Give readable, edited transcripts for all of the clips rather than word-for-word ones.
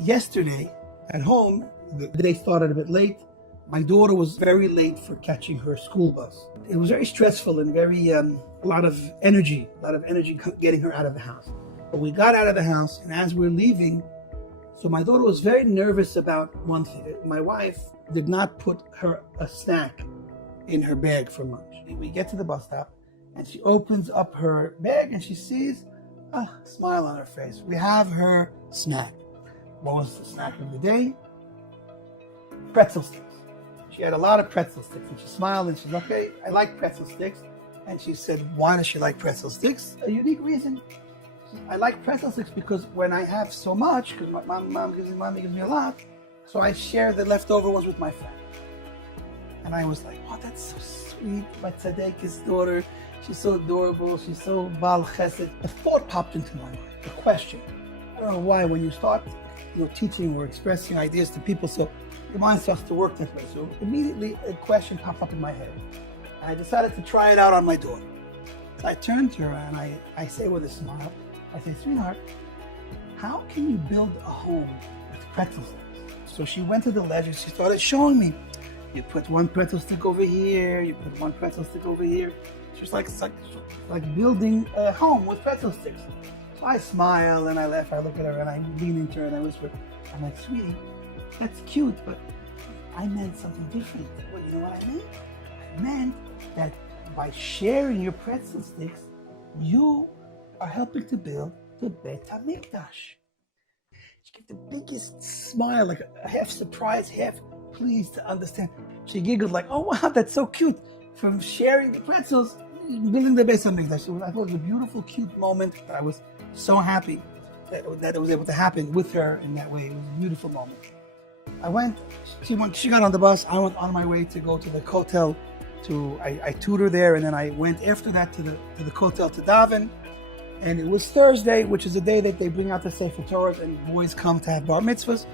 yesterday at home, the day started a bit late. My daughter was very late for catching her school bus. It was very stressful and a lot of energy getting her out of the house. But we got out of the house, and as we're leaving, so my daughter was very nervous about one thing. My wife did not put her a snack in her bag for lunch. And we get to the bus stop, and she opens up her bag, and she sees a smile on her face. We have her snack. What was the snack of the day? Pretzel sticks. She had a lot of pretzel sticks, and she smiled, and she's okay, I like pretzel sticks. And she said, why does she like pretzel sticks? A unique reason. I like pretzel sticks because when I have so much, because my mommy gives me a lot, so I share the leftover ones with my friend. And I was like, oh, that's so sweet. My tzaddiki's daughter, she's so adorable, she's so bal chesed. The thought popped into my mind, the question. I don't know why, when you start teaching or expressing ideas to people, so your mind starts to work that way. So immediately a question popped up in my head. I decided to try it out on my daughter. So I turned to her and I say with a smile, I say, sweetheart, how can you build a home with pretzel sticks? So she went to the ledge and she started showing me. You put one pretzel stick over here, you put one pretzel stick over here. She was like building a home with pretzel sticks. So I smile and I laugh, I look at her and I lean into her and I whisper, I'm like, sweetie, that's cute, but I meant something different. Well, you know what I meant? I meant that by sharing your pretzel sticks, you are helping to build the Beit HaMikdash. She gave the biggest smile, like a half surprised, half pleased to understand. She giggled like, oh wow, that's so cute. From sharing the pretzels, building the Beit HaMikdash. I thought it was a beautiful, cute moment. I was so happy that it was able to happen with her in that way. It was a beautiful moment. She got on the bus. I went on my way to go to the kotel. I tutor there, and then I went after that to the kotel to daven. And it was Thursday, which is the day that they bring out the Sefer Torah, and boys come to have bar mitzvahs,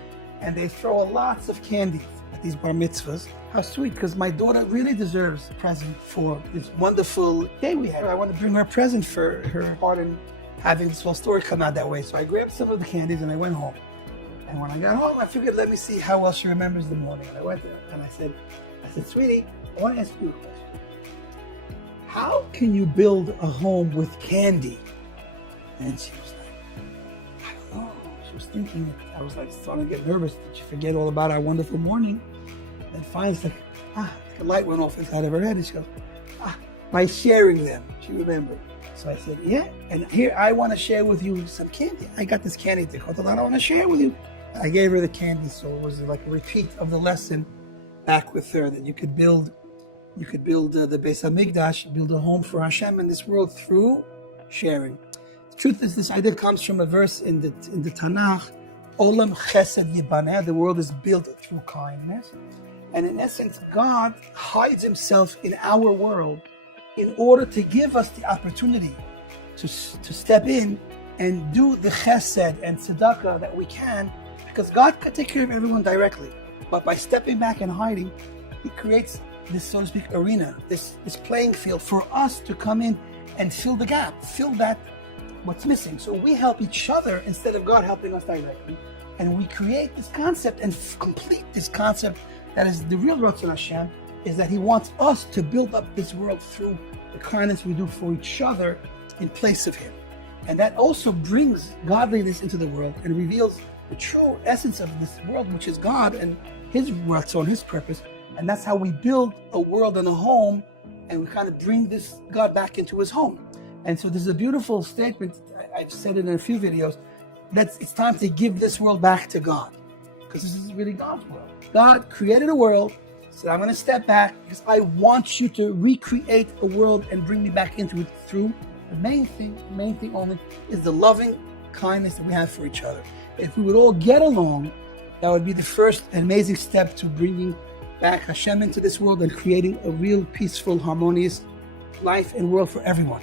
and they throw lots of candy at these bar mitzvahs. How sweet, because my daughter really deserves a present for this wonderful day we had. I want to bring her a present for her part in having this whole story come out that way. So I grabbed some of the candies and I went home. And when I got home, I figured, let me see how well she remembers the morning. And I went there and I said, sweetie, I want to ask you a question. How can you build a home with candy? And she was like, I don't know. She was thinking, I was like starting to get nervous. Did she forget all about our wonderful morning? And finally, it's like a light went off inside of her head. And she goes, by sharing them. She remembered. So I said, yeah. And here, I want to share with you some candy. I got this candy to Kotel. I want to share with you. I gave her the candy, so it was like a repeat of the lesson back with her that you could build the Beis HaMikdash, build a home for Hashem in this world through sharing. The truth is, this idea comes from a verse in the Tanakh, Olam Chesed Yibaneh, the world is built through kindness. And in essence, God hides himself in our world in order to give us the opportunity to step in and do the chesed and tzedakah that we can, because God can take care of everyone directly. But by stepping back and hiding, he creates this, so to speak, arena, this playing field for us to come in and fill the gap, fill that what's missing. So we help each other instead of God helping us directly. And we create this concept and complete this concept that is the real Ratzon Hashem, is that he wants us to build up this world through the kindness we do for each other in place of him. And that also brings godliness into the world and reveals the true essence of this world, which is God and his Ratzon, his purpose. And that's how we build a world and a home, and we kind of bring this God back into his home. And so this is a beautiful statement. I've said it in a few videos, that it's time to give this world back to God, because this is really God's world. God created a world, said, I'm going to step back because I want you to recreate a world and bring me back into it through the main thing only is the loving kindness that we have for each other. If we would all get along, that would be the first amazing step to bringing back Hashem into this world and creating a real peaceful, harmonious life and world for everyone.